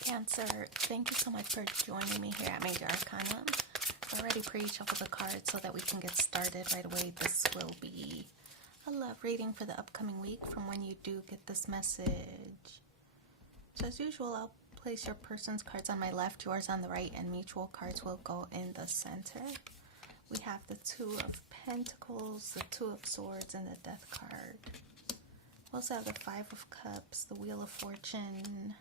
Cancer, thank you so much for joining me here at Major Arcana. I've already pre-shuffled the cards so that we can get started right away. This will be a love reading for the upcoming week from when you do get this message. So as usual, I'll place your person's cards on my left, yours on the right, and mutual cards will go in the center. We have the Two of Pentacles, the Two of Swords, and the Death card. We also have the Five of Cups, the Wheel of Fortune,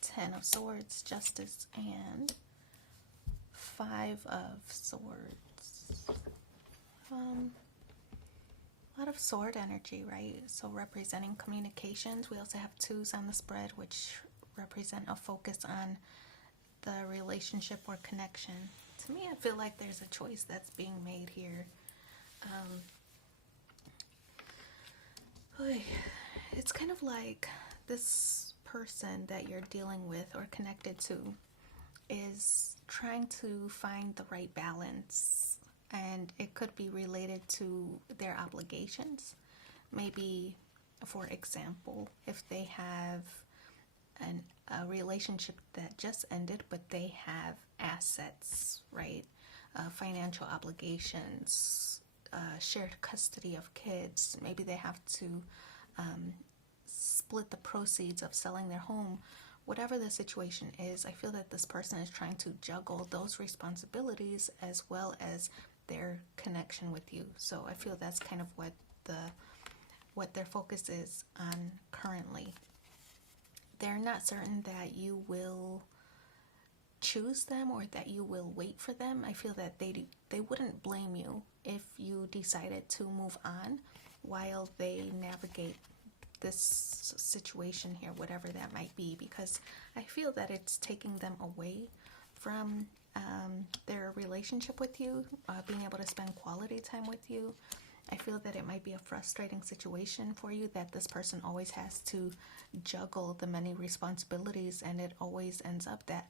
Ten of Swords, Justice, and Five of Swords. A lot of sword energy, right? So representing communications. We also have twos on the spread, which represent a focus on the relationship or connection. To me, I feel like there's a choice that's being made here. It's kind of like this person that you're dealing with or connected to is trying to find the right balance, and it could be related to their obligations. Maybe, for example, if they have a relationship that just ended, but they have assets, right? Financial obligations, shared custody of kids. Maybe they have to split the proceeds of selling their home. Whatever the situation is, I feel that this person is trying to juggle those responsibilities as well as their connection with you. So I feel that's kind of what their focus is on currently. They're not certain that you will choose them or that you will wait for them. I feel that they wouldn't blame you if you decided to move on while they navigate this situation here, whatever that might be, because I feel that it's taking them away from their relationship with you, being able to spend quality time with you. I feel that it might be a frustrating situation for you, that this person always has to juggle the many responsibilities, and it always ends up that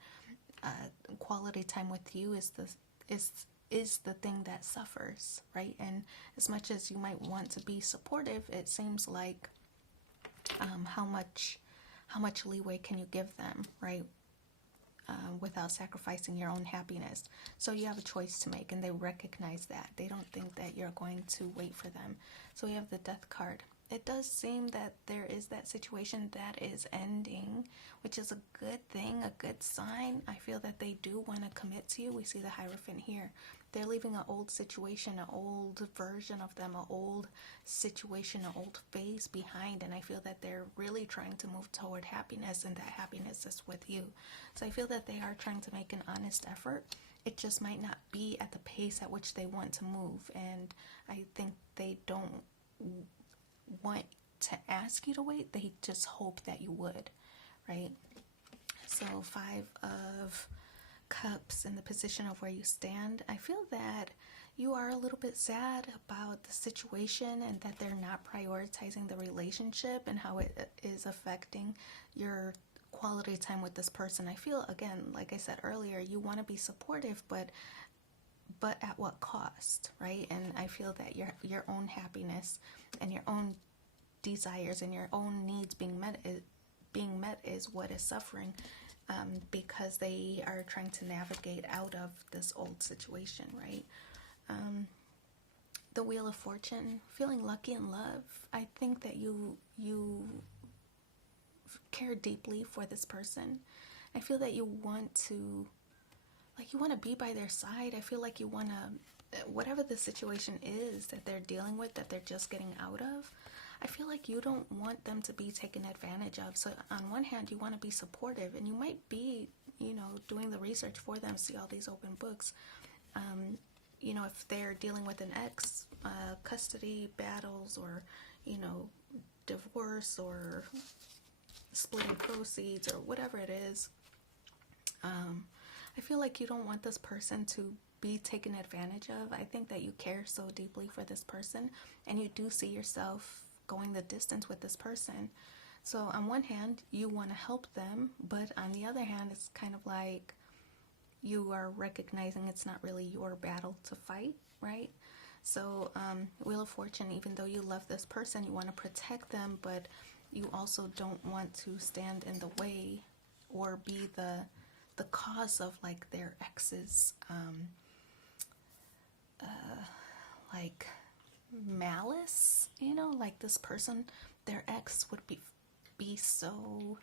quality time with you is the thing that suffers, right? And as much as you might want to be supportive, it seems like how much leeway can you give them, right? Without sacrificing your own happiness. So you have a choice to make, and they recognize that. They don't think that you're going to wait for them. So we have the Death card. It does seem that there is that situation that is ending, which is a good thing, a good sign. I feel that they do want to commit to you. We see the Hierophant here. They're leaving an old situation, an old version of them, an old situation, an old phase behind. And I feel that they're really trying to move toward happiness, and that happiness is with you. So I feel that they are trying to make an honest effort. It just might not be at the pace at which they want to move. And I think they don't want to ask you to wait. They just hope that you would, right? So Five of Cups in the position of where you stand. I feel that you are a little bit sad about the situation, and that they're not prioritizing the relationship and how it is affecting your quality time with this person. I feel, again, like I said earlier, you want to be supportive, but at what cost, right? And I feel that your own happiness and your own desires and your own needs being met is what is suffering, because they are trying to navigate out of this old situation, right? The Wheel of Fortune, feeling lucky in love. I think that you care deeply for this person. I feel that you want to be by their side. I feel like you want to, whatever the situation is that they're dealing with, that they're just getting out of, I feel like you don't want them to be taken advantage of. So on one hand, you want to be supportive, and you might be, doing the research for them, see all these open books. If they're dealing with an ex, custody battles, or, divorce, or splitting proceeds, or whatever it is, I feel like you don't want this person to be taken advantage of. I think that you care so deeply for this person, and you do see yourself going the distance with this person. So on one hand, you want to help them, but on the other hand, it's kind of like you are recognizing it's not really your battle to fight, right? So Wheel of Fortune, even though you love this person, you want to protect them, but you also don't want to stand in the way or be the cause of like their ex's like malice, you know, like this person, their ex would be so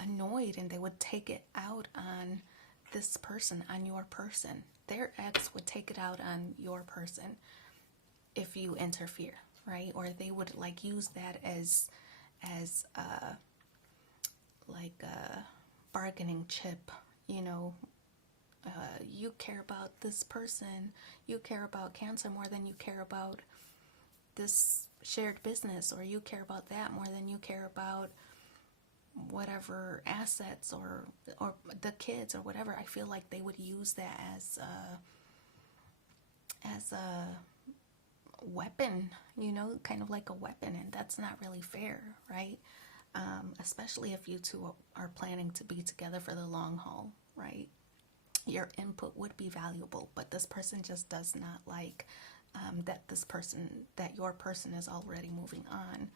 annoyed, and they would take it out on this person, on your person. Their ex would take it out on your person if you interfere, right? Or they would like use that as like a bargaining chip, you know. You care about this person, you care about cancer more than you care about this shared business, or you care about that more than you care about whatever assets or the kids or whatever. I feel like they would use that as a weapon, you know, kind of like a weapon, and that's not really fair, right? Especially if you two are planning to be together for the long haul, right? Your input would be valuable, but this person just does not like that your person is already moving on.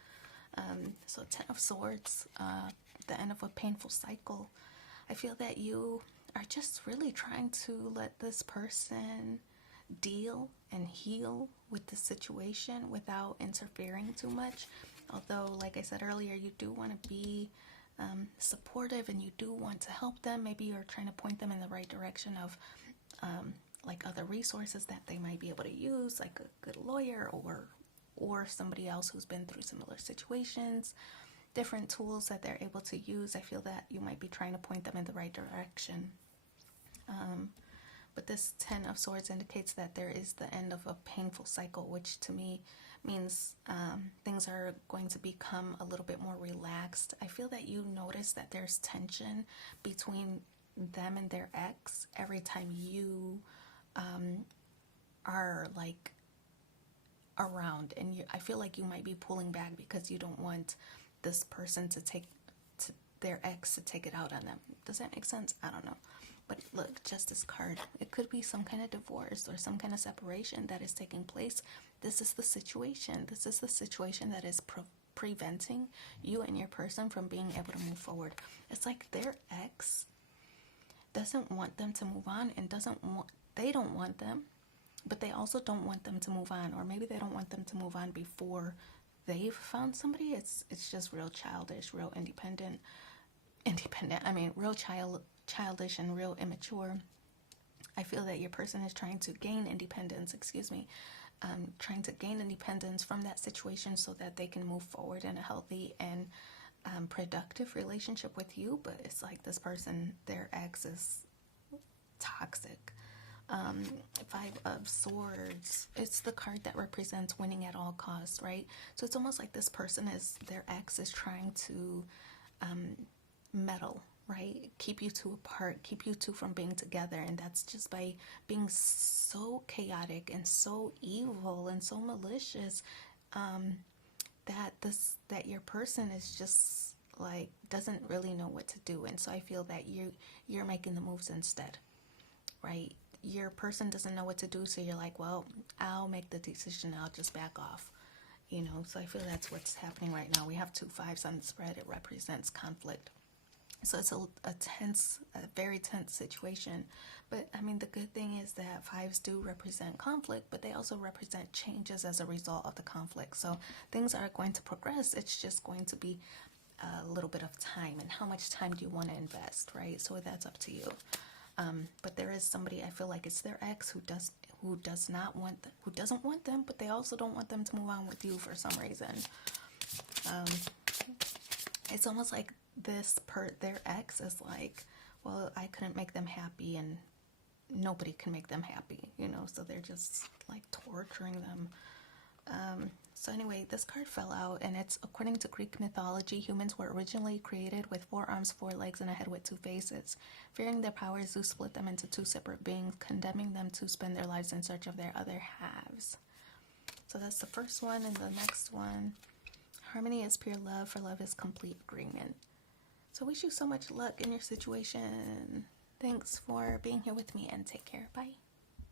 So 10 of Swords, the end of a painful cycle. I feel that you are just really trying to let this person deal and heal with the situation without interfering too much. Although, like I said earlier, you do want to be supportive, and you do want to help them. Maybe you're trying to point them in the right direction of like other resources that they might be able to use, like a good lawyer or somebody else who's been through similar situations, different tools that they're able to use. I feel that you might be trying to point them in the right direction. But this 10 of Swords indicates that there is the end of a painful cycle, which to me means things are going to become a little bit more relaxed. I feel that you notice that there's tension between them and their ex every time you are like around, and I feel like you might be pulling back because you don't want this person their ex to take it out on them. Does that make sense? I don't know. But look, Justice card. It could be some kind of divorce or some kind of separation that is taking place. This is the situation. This is the situation that is preventing you and your person from being able to move forward. It's like their ex doesn't want them to move on, and they don't want them, but they also don't want them to move on. Or maybe they don't want them to move on before they've found somebody. It's just real childish, real independent. I mean, real childish and real immature. I feel that your person is trying to gain independence, trying to gain independence from that situation so that they can move forward in a healthy and productive relationship with you. But it's like this person, their ex, is toxic. 5 of Swords, it's the card that represents winning at all costs, right? So it's almost like this person their ex is trying to meddle, right? Keep you two apart, keep you two from being together, and that's just by being so chaotic and so evil and so malicious that your person is just like doesn't really know what to do. And so I feel that you're making the moves instead, right? Your person doesn't know what to do, so you're like, well, I'll make the decision, I'll just back off, you know. So I feel that's what's happening right now. We have 2 5s on the spread. It represents conflict. So it's a very tense situation. But I mean, the good thing is that 5s do represent conflict, but they also represent changes as a result of the conflict. So things are going to progress. It's just going to be a little bit of time. And how much time do you want to invest, right? So that's up to you. But there is somebody, I feel like it's their ex who doesn't want them, but they also don't want them to move on with you for some reason. It's almost like their ex is like, well, I couldn't make them happy, and nobody can make them happy, you know, so they're just like torturing them. So anyway, this card fell out, and it's according to Greek mythology, humans were originally created with 4 arms, 4 legs, and a head with 2 faces. Fearing their powers, Zeus split them into 2 separate beings, condemning them to spend their lives in search of their other halves. So that's the first one. And the next one, harmony is pure love, for love is complete agreement. So I wish you so much luck in your situation. Thanks for being here with me, and take care. Bye.